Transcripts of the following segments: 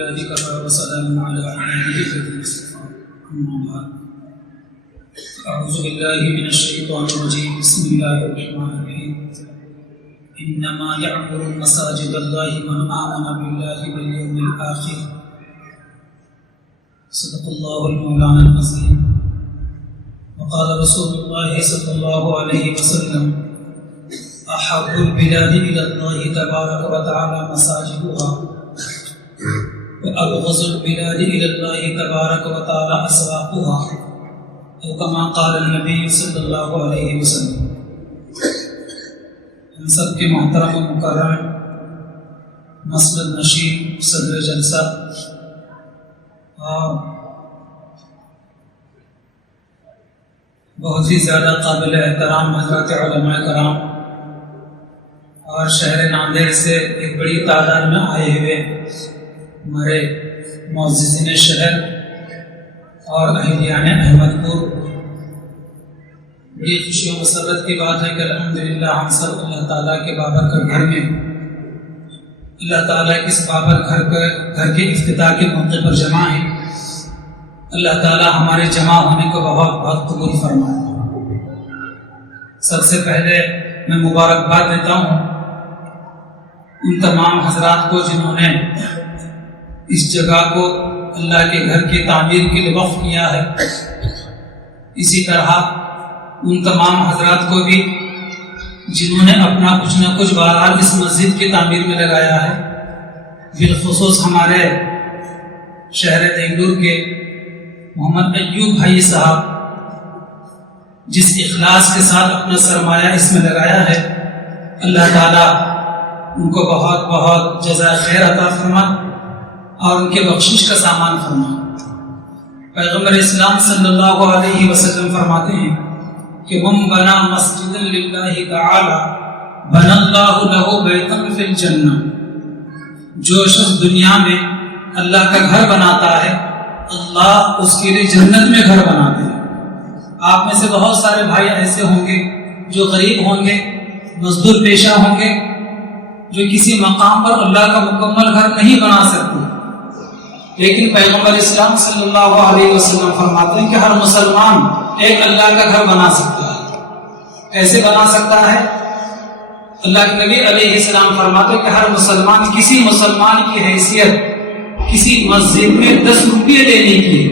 لله كفى وسلام على عباده الذين اصطفى أما بعد أعوذ بالله من الشيطان الرجيم بسم الله الرحمن الرحيم إنما يعمر مساجد الله من آمن بالله واليوم الآخر صدق الله المولانا العظيم وقال رسول الله صلى الله عليه وسلم أحب البلاد إلى الله تبارك وتعالى مساجدها وأبغض البلاد إلى الله تبارك وتعالى أسواقها أو كما قال النبي صلی اللہ علیہ وسلم۔ ہم سب کے محترم و مکرم مسجد نشین صدر جلسہ اور بہت ہی زیادہ قابل احترام حضرات علماء کرام اور شہر ناندیڑ سے ایک بڑی تعداد میں آئے ہوئے ہمارے معززین شہر اور اہلیان احمد پور، بڑی خوشی و مسرت کی بات ہے کہ الحمدللہ ہم سب اللہ تعالیٰ کے بابرکت گھر میں اللہ تعالیٰ کے اس بابرکت گھر کے افتتاح کے موقع پر جمع ہیں۔ اللہ تعالیٰ ہمارے جمع ہونے کو بہت بہت قبول فرمائے۔ سب سے پہلے میں مبارکباد دیتا ہوں ان تمام حضرات کو جنہوں نے اس جگہ کو اللہ کے گھر کی تعمیر کے لیے وقف کیا ہے۔ اسی طرح ان تمام حضرات کو بھی جنہوں نے اپنا کچھ نہ کچھ بہرحال اس مسجد کی تعمیر میں لگایا ہے، بالخصوص ہمارے شہر دینگلور کے محمد ایوب بھائی صاحب جس اخلاص کے ساتھ اپنا سرمایہ اس میں لگایا ہے، اللہ تعالیٰ ان کو بہت بہت جزائے خیر عطا فرما اور ان کے بخشش کا سامان فرما۔ پیغمبر اسلام صلی اللہ علیہ وسلم فرماتے ہیں کہ من بنا مسجد للہ تعالی بنا اللہ لہ بیتا فی الجنہ، جو شخص دنیا میں اللہ کا گھر بناتا ہے اللہ اس کے لیے جنت میں گھر بناتے ہیں۔ آپ میں سے بہت سارے بھائی ایسے ہوں گے جو غریب ہوں گے، مزدور پیشہ ہوں گے، جو کسی مقام پر اللہ کا مکمل گھر نہیں بنا سکتے، لیکن پیغمبر اسلام صلی اللہ علیہ وسلم فرماتے ہیں کہ ہر مسلمان ایک اللہ کا گھر بنا سکتا ہے۔ کیسے بنا سکتا ہے؟ اللہ کے نبی علیہ السلام فرماتے ہیں کہ ہر مسلمان کسی مسلمان کی حیثیت کسی مسجد میں 10 روپے دینے کی،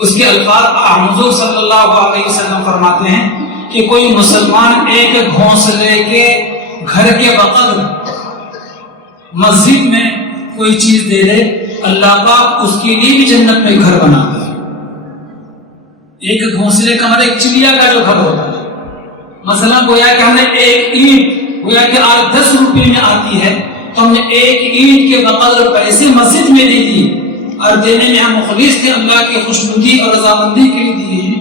اس کے الفاظ حضور صلی اللہ علیہ وسلم فرماتے ہیں کہ کوئی مسلمان ایک گھونسلے کے گھر کے بقدر مسجد میں کوئی چیز دے دے، اللہ پاک اس کے لیے بھی جنت میں گھر بناتا ہے۔ ایک گھونسلے کا مطلب ایک چڑیا کا جو گھر ہوتا ہے، مثلا گویا کہ ہم نے ایک اینٹ گویا کہ آج 10 روپے میں آتی ہے تو ہم نے ایک اینٹ کے بقدر پیسے مسجد میں دے دیے اور دینے میں ہم مخلص تھے، اللہ کی خوشنودی اور رضامندی کے لیے دیے ہیں۔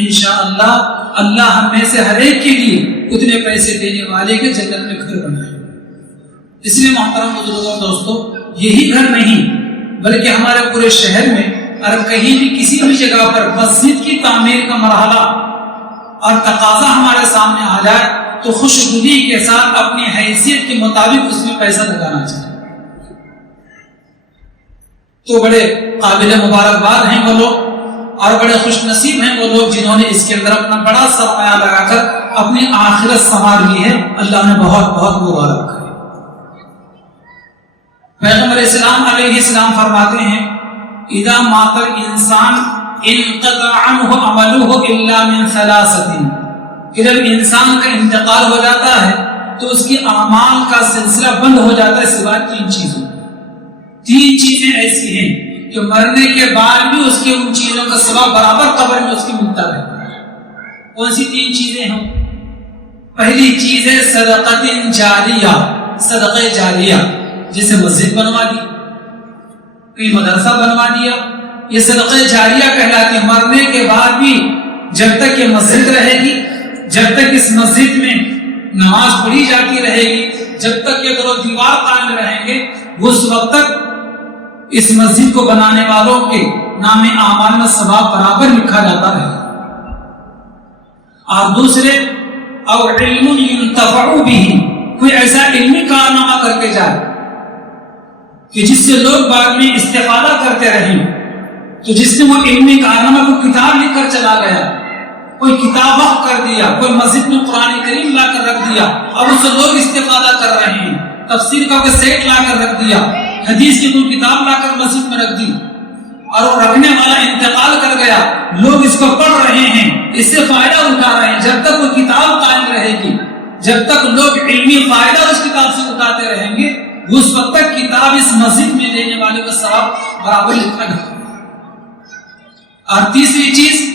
انشاءاللہ اللہ ہم میں سے ہر ایک کے لیے اتنے پیسے دینے والے کے جنت میں گھر بنائے۔ اس لیے محترم بزرگوں دوستو، یہی گھر نہیں بلکہ ہمارے پورے شہر میں اور کہیں بھی کسی بھی جگہ پر مسجد کی تعمیر کا مرحلہ اور تقاضا ہمارے سامنے آ جائے تو خوشنودی کے ساتھ اپنی حیثیت کے مطابق اس میں پیسہ لگانا چاہیے۔ تو بڑے قابل مبارکباد ہیں وہ لوگ اور بڑے خوش نصیب ہیں وہ لوگ جنہوں نے اس کے اندر اپنا بڑا سرمایہ لگا کر اپنی آخرت سنوار لی ہے۔ اللہ نے بہت بہت مبارک ہے۔ پیغمبر اسلام علیہ السلام فرماتے ہیں اذا مات الانسان انقطع عنه عمله الا من ثلاثه، کہ جب انسان کا انتقال ہو جاتا ہے تو اس کی اعمال کا سلسلہ بند ہو جاتا ہے سوائے 3 چیزوں۔ 3 چیزیں ایسی ہیں کہ مرنے کے بعد بھی اس کی ان چیزوں کا ثواب برابر قبر میں اس کی ملتا رہتا ہے۔ کون سی 3 چیزیں ہیں؟ پہلی چیز ہے صدقۃ جاریہ، صدقہ جاریہ، جسے مسجد بنوا دی، کوئی مدرسہ بنوا دیا، یہ صدقہ جاریہ کہلاتے ہیں۔ مرنے کے بعد بھی جب تک یہ مسجد رہے گی، جب تک اس مسجد میں نماز پڑھی جاتی رہے گی، جب تک یہ در و دیوار قائم رہیں گے، اس وقت تک اس مسجد کو بنانے والوں کے نام اعمال میں ثواب برابر لکھا جاتا رہے گا۔ اور دوسرے او علم ينتفع به، کوئی ایسا علمی کارنامہ کر کے جائے کہ جس سے لوگ بعد میں استفادہ کرتے رہیں. تو جس نے وہ علمی کارنامہ کو کتاب لکھ کر چلا گیا، کوئی کتاب وقف کر دیا، کوئی مسجد میں قرآن کریم لا کر رکھ دیا، اب اس سے لوگ استفادہ کر رہے ہیں، تفسیر کا کوئی سیٹ لا کر رکھ دیا، حدیث کی کوئی کتاب لا کر مسجد میں رکھ دی، اور وہ رکھنے والا انتقال کر گیا، لوگ اس کو پڑھ رہے ہیں، اس سے فائدہ اٹھا رہے ہیں. جب تک وہ کتاب قائم رہے گی، جب تک لوگ علمی فائدہ اس کتاب سے اٹھاتے رہیں گے، اس وقت تک کتاب اس مسجد میں دینے والے کا ثواب برابر لکھا گیا. اور تیسری چیز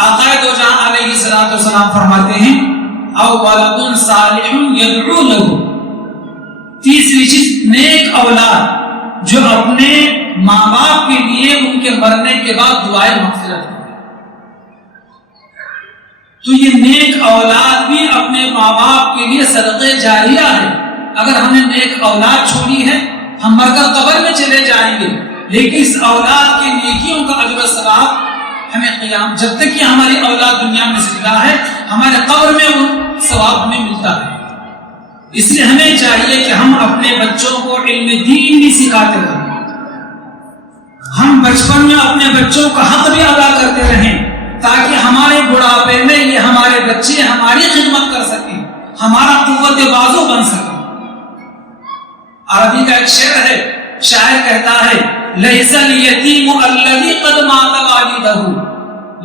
آقا دو جہاں علیہ الصلوۃ والسلام فرماتے ہیں او ولد صالح یدعو له. تیسری چیز نیک اولاد جو اپنے ماں باپ کے لیے ان کے مرنے کے بعد دعائیں مغفرت کرے. تو یہ نیک اولاد بھی اپنے ماں باپ کے لیے صدقہ جاریہ ہے. اگر ہم نے نیک اولاد چھوڑی ہے، ہم مر کر قبر میں چلے جائیں گے، لیکن اس اولاد کی نیکیوں کا اجر و ثواب ہمیں قیام، جب تک کہ ہماری اولاد دنیا میں زندہ ہے، ہمارے قبر میں وہ ثواب ہمیں ملتا ہے. اس لیے ہمیں چاہیے کہ ہم اپنے بچوں کو علم دین بھی سکھاتے رہیں، ہم بچپن میں اپنے بچوں کا حق بھی ادا کرتے رہیں، تاکہ ہمارے بڑھاپے میں یہ ہمارے بچے ہماری خدمت کر سکیں، ہمارا قوت بازو بن سکیں. عربی کا ایک شعر ہے، شاعر کہتا ہے لیس الیتیم الذی قد مات والدہ،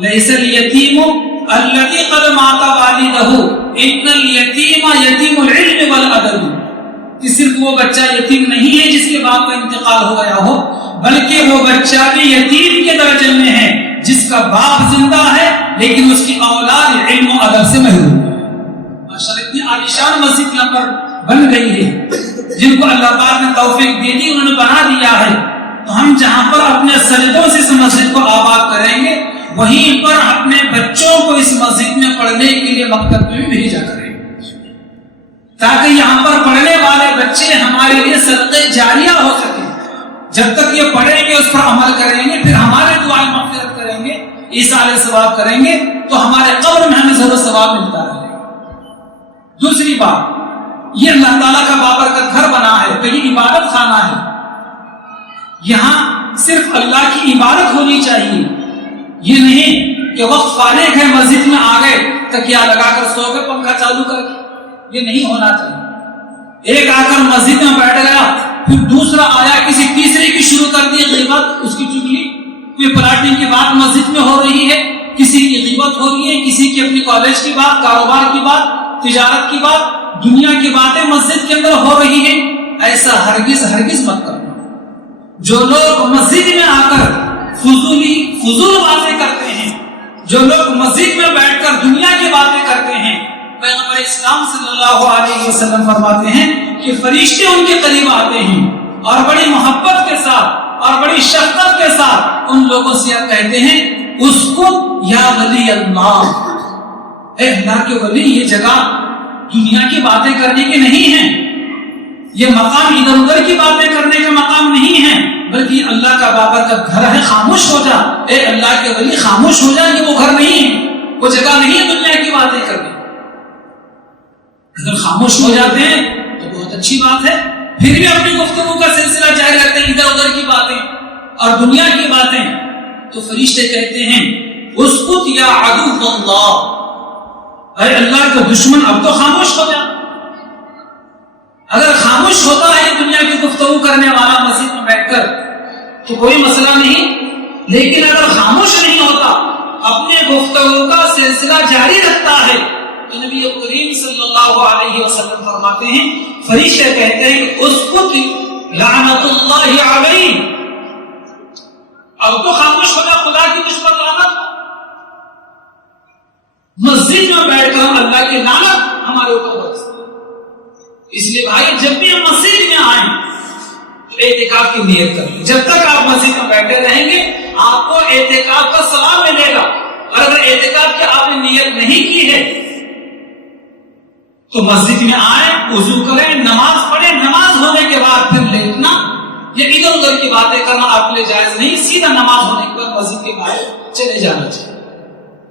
لیس الیتیم الذی قد مات والدہ ان الیتیم یتیم العلم والادب. کہ صرف وہ بچہ یتیم نہیں ہے جس کے باپ کا انتقال ہو گیا ہو، بلکہ وہ بچہ بھی یتیم کے درجے میں ہے جس کا باپ زندہ ہے لیکن اس کی اولاد علم و ادب سے محروم ہے. ماشاءاللہ اتنی عالیشان مسجد یہاں پر بن گئی ہے، جن کو اللہ پاک نے توفیق دے دی، انہوں نے بنا دیا ہے. تو ہم جہاں پر اپنے سجدوں سے اس مسجد کو آباد کریں گے، وہیں پر اپنے بچوں کو اس مسجد میں پڑھنے کے لیے مکتب میں بھی بھیجا کریں، تاکہ یہاں پر پڑھنے والے بچے ہمارے لیے صدقہ جاریہ ہو سکے. جب تک یہ پڑھیں گے، اس پر عمل کریں گے، پھر ہمارے دعائیں مغفرت کریں گے، ایصال ثواب کریں گے، تو ہمارے قبر میں ہمیں ضرور ثواب ملتا رہے گا. دوسری بات، یہ اللہ تعالیٰ کا بابرکت گھر بنا ہے، تو یہ عبادت خانہ ہے. یہاں صرف اللہ کی عبادت ہونی چاہیے. یہ نہیں کہ وقت فارغ ہے، مسجد میں آ گئے، تکیہ لگا کر سو گئے، پنکھا چالو کر کے، یہ نہیں ہونا چاہیے. ایک آ کر مسجد میں بیٹھ گیا، پھر دوسرا آیا کسی تیسرے کی شروع کر دی غیبت، اس کی چگلی، کوئی پلاٹنگ کی بات مسجد میں ہو رہی ہے، کسی کی غیبت ہو رہی ہے، کسی کی اپنی کالج کی بات، کاروبار کی بات، تجارت کی بات، دنیا کی باتیں مسجد کے اندر ہو رہی ہیں. ایسا ہرگز مت کرنا. جو لوگ مسجد میں آ کر فضول باتیں کرتے ہیں، جو لوگ مسجد میں بیٹھ کر دنیا کی باتیں کرتے ہیں، پیغمبر اسلام صلی اللہ علیہ وسلم فرماتے ہیں کہ فرشتے ان کے قریب آتے ہیں اور بڑی محبت کے ساتھ اور بڑی شفقت کے ساتھ ان لوگوں سے کہتے ہیں اسکت یا ولی اللہ، اے اللہ کے ولی، یہ جگہ دنیا کی باتیں کرنے کی نہیں ہے، یہ مقام ادھر ادھر کی باتیں کرنے کا مقام نہیں ہے، بلکہ اللہ کا بابرکت گھر ہے. خاموش ہو جا، اے اللہ کے ولی خاموش ہو جا، یہ وہ گھر نہیں ہے، وہ جگہ نہیں ہے دنیا کی باتیں کرنے. اگر خاموش ہو جاتے ہیں تو بہت اچھی بات ہے، پھر بھی اپنی گفتگو کا سلسلہ جاری رکھتے ہیں ادھر ادھر کی باتیں اور دنیا کی باتیں، تو فرشتے کہتے ہیں اسکت یا عدو اللہ، اے اللہ کا دشمن اب تو خاموش ہو جا. اگر خاموش ہوتا ہے دنیا کی گفتگو کرنے والا مسجد میں بیٹھ کر تو کوئی مسئلہ نہیں، لیکن اگر خاموش نہیں ہوتا، اپنے گفتگو کا سلسلہ جاری رکھتا ہے، تو نبی کریم صلی اللہ علیہ وسلم فرماتے ہیں، فرشتے کہتے ہیں اسکت لعنت اللہ علیہ، اب تو خاموش ہونا، خدا کی نسبت لعنت. مسجد میں بیٹھ کر اللہ کی لعنت ہمارے اوپر برستی. اس لیے بھائی جب بھی ہم مسجد میں آئیں تو اعتکاف کی نیت کریں. جب تک آپ مسجد میں بیٹھے رہیں گے آپ کو اعتکاف کا ثواب ملے گا، اور اگر اعتکاف کی آپ نے نیت نہیں کی ہے تو مسجد میں آئیں، وضو کریں، نماز پڑھیں، نماز ہونے کے بعد پھر لیٹنا یا ادھر ادھر کی باتیں کرنا آپ کے لیے جائز نہیں. سیدھا نماز ہونے کے بعد مسجد کے باہر چلے جانا چاہیے.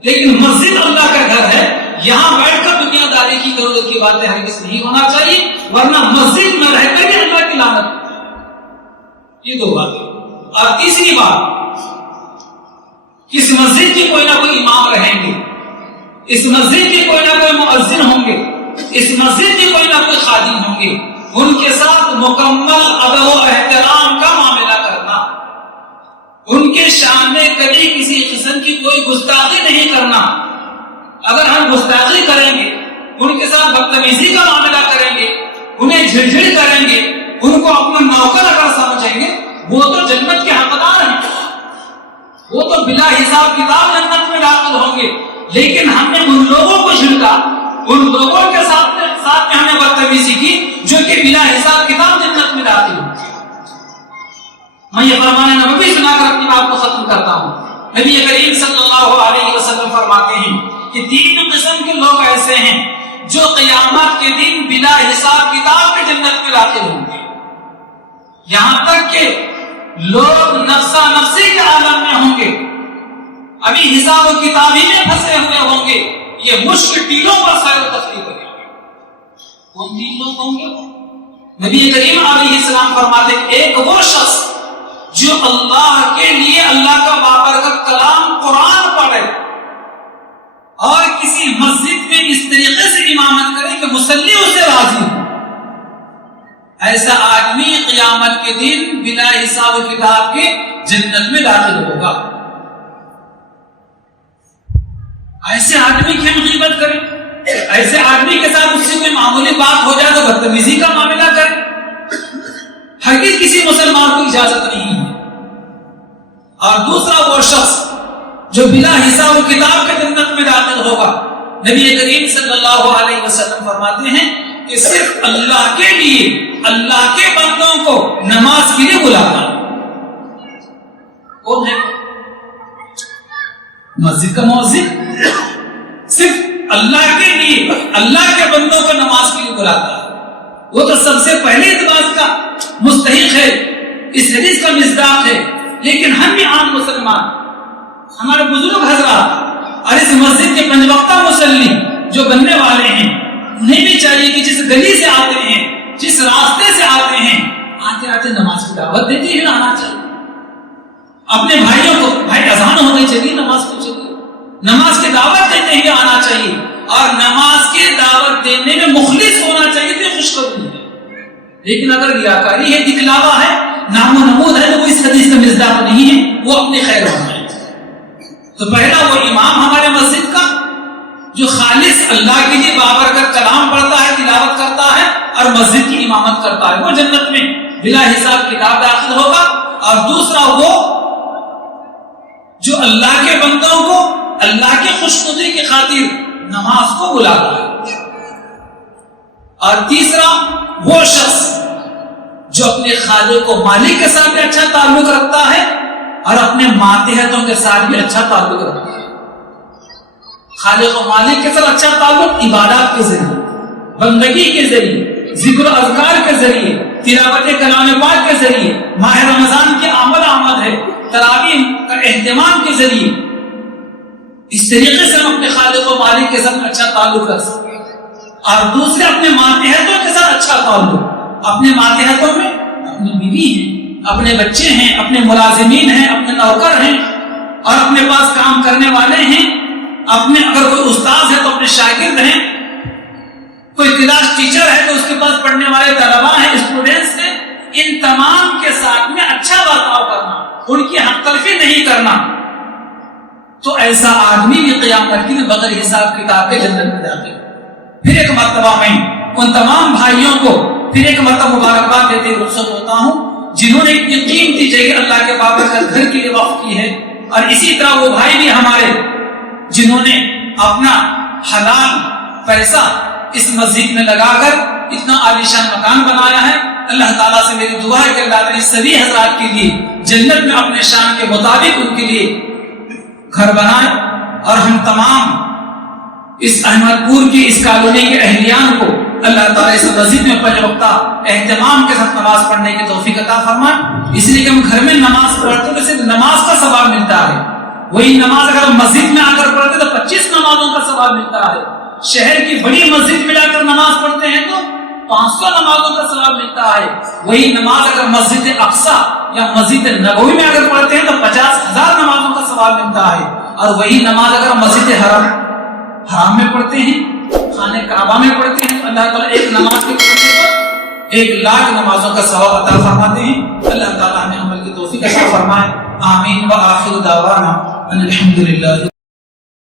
لیکن مسجد اللہ کا گھر ہے، یہاں بیٹھ کر دنیا داری کی ادھر ادھر کی باتیں ہرگز نہیں ہونا چاہیے، ورنہ مسجد میں رہ کر بھی اللہ کی لعنت. یہ دو باتیں. اور تیسری بات، اس مسجد کے کوئی نہ کوئی امام رہیں گے، اس مسجد کے کوئی نہ کوئی مؤذن ہوں گے، اس مسجد کے کوئی نہ کوئی خادم ہوں گے، ان کے ساتھ مکمل ادب و احترام کا معاملہ کرنا، ان کے شان میں کبھی کسی قسم کی کوئی گستاخی نہیں کرنا. اگر ہم گستاخی کریں گے، ان کے ساتھ بدتمیزی کا معاملہ کریں گے، انہیں جھڑجھڑ کریں گے، ان کو اپنا نوکر اگر سمجھیں گے، وہ تو جنت کے حقدار ہیں، وہ تو بلا حساب کتاب جنت میں داخل ہوں گے. لیکن ہم نے ان لوگوں کو جھڑکا، ان لوگوں کے ساتھ میں ہم نے بدتمیزی کی جو کہ بلا حساب کتاب جنت میں داخل ہوں. میں یہ فرمان نبوی سنا کر اپنی بات کو ختم کرتا ہوں. نبی کریم صلی اللہ علیہ وسلم فرماتے ہیں کہ 3 قسم کے لوگ ایسے ہیں جو قیامت کے دن بلا حساب کتاب کے جنت میں داخل ہوں گے. یہاں تک کہ لوگ نفسا نفسی کے عالم میں ہوں گے، ابھی حساب و کتاب ہی میں پھنسے ہوئے ہوں گے، یہ مشک ٹیلوں پر سیر و تفریح کریں گے. کون 3 لوگ ہوں گے؟ نبی کریم علیہ السلام فرماتے ہیں ایک وہ شخص جو اللہ کے لیے اللہ کا بابرکت کلام قرآن پڑھے اور کسی مسجد میں اس طریقے سے امامت کرے کہ مصلی اسے راضی ہو، ایسا آدمی قیامت کے دن بلا حساب و کتاب کے جنت میں داخل ہوگا. ایسے آدمی کی ہم غیبت کریں، ایسے آدمی کے ساتھ اس سے کوئی معمولی بات ہو جائے تو بدتمیزی کا معاملہ کریں، ہرگز کسی مسلمان کو اجازت نہیں ہے. اور دوسرا وہ شخص جو بلا حساب و کتاب کے جنت میں داخل ہوگا، نبی کریم صلی اللہ علیہ وسلم فرماتے ہیں کہ صرف اللہ کے لیے اللہ کے بندوں کو نماز کے لیے بلانا. کون ہے؟ مسجد کا مؤذن صرف اللہ کے لیے اللہ کے بندوں کو نماز کے لیے بلاتا ہے. وہ تو سب سے پہلے اعتماد کا مستحق ہے، اس حدیث کا مصداق ہے. لیکن ہم بھی عام مسلمان، ہمارے بزرگ حضرات اور اس مسجد کے 5 وقتہ مصلی جو بننے والے ہیں، انہیں بھی چاہیے کہ جس گلی سے آتے ہیں، جس راستے سے آتے ہیں، آتے آتے نماز کی دعوت دیتے ہوئے آنا چاہیے. اپنے بھائیوں کو بھائی اذان ہونی چاہیے، نماز کو چاہیے، نماز کی دعوت دیتے ہوئے آنا چاہیے. اور نماز کی دعوت دینے میں مخلص ہونا چاہیے تو یہ خوشخبری ہے. لیکن اگر ریاکاری ہے، دکھلاوا ہے، نام و نمود ہے، تو وہ اس حدیث کا مصداق نہیں ہے، وہ اپنے خیر ہونا ہے. تو پہلا وہ امام ہمارے مسجد کا جو خالص اللہ کے لیے بابرکت کلام پڑھتا ہے، تلاوت کرتا ہے اور مسجد کی امامت کرتا ہے، وہ جنت میں بلا حساب کتاب داخل ہوگا. اور دوسرا وہ جو اللہ کے بندوں کو اللہ کی خوشنودی کی خاطر نماز کو بلاتا ہے. اور تیسرا وہ شخص جو اپنے خالق و مالک کے ساتھ بھی اچھا تعلق رکھتا ہے اور اپنے ماتحتوں کے ساتھ بھی اچھا تعلق رکھتا ہے. خالق و مالک کے ساتھ اچھا تعلق عبادات کے ذریعے، بندگی کے ذریعے، ذکر و اذکار کے ذریعے، تلاوت کلام پاک کے ذریعے، ماہ رمضان کی آمد ہے، تراویح کا اہتمام کے ذریعے. اس طریقے سے ہم اپنے خالق و مالک کے ساتھ اچھا تعلق رکھ سکتے ہیں. اور دوسرے اپنے ماتحتوں کے ساتھ اچھا تعلق. اپنے ماتحتوں میں اپنی بیوی ہیں، اپنے بچے ہیں، اپنے ملازمین ہیں، اپنے نوکر ہیں اور اپنے پاس کام کرنے والے ہیں، اپنے اگر کوئی استاد ہے تو اپنے شاگرد ہیں، کوئی کلاس ٹیچر ہے تو اس کے پاس پڑھنے والے طلباء ہیں، اسٹوڈنٹس ہیں. ان تمام کے ساتھ میں اچھا برتاؤ کرنا، ان کی حق تلفی نہیں کرنا، تو ایسا آدمی بھی قیامت کے دن بغیر حساب کتاب کے جنت میں داخل. پھر ایک مرتبہ میں ان تمام بھائیوں کو پھر ایک مرتبہ مبارکباد دیتے ہوئے رخصت ہوتا ہوں جنہوں نے اتنی قیمتی جگہ اللہ کے بابرکت گھر کے لیے وقف کی ہے. اور اسی طرح وہ بھائی بھی ہمارے جنہوں نے اپنا حلال پیسہ اس مسجد میں لگا کر اتنا عالیشان مکان بنایا ہے. اللہ تعالیٰ سے میری دعا ہے کہ اللہ تعالیٰ سبھی حضرات کے لیے جنت میں اپنے شان کے مطابق ان کے لیے گھر بنائے. اور ہم تمام اس احمد پور کی اس کالونی کے اہلیان کو اللہ تعالیٰ اس مسجد میں 5 وقتہ اہتمام کے ساتھ نماز پڑھنے کی توفیق عطا فرمائے. اس لیے کہ ہم گھر میں نماز پڑھتے تو صرف نماز کا ثواب ملتا ہے، وہی نماز اگر ہم مسجد میں آ کر پڑھتے تو 25 نمازوں کا ثواب ملتا ہے. شہر کی بڑی مسجد میں جا کر نماز پڑھتے ہیں تو 500 نمازوں کا ثواب ملتا ہے. وہی نماز اگر مسجد اقصی یا مسجد نبوی میں اگر پڑھتے ہیں تو 50,000 نمازوں کا ثواب ملتا ہے. اور وہی نماز اگر مسجد حرام میں پڑھتے ہیں، خانہ کعبہ میں پڑھتے ہیں، تو اللہ تعالیٰ ایک نماز کے پڑھنے پر 1,00,000 نمازوں کا ثواب عطا فرماتے ہیں. اللہ تعالیٰ ہمیں عمل کی توفیق عطا فرمائے. آمین. وآخر دعوانا ان الحمد للہ.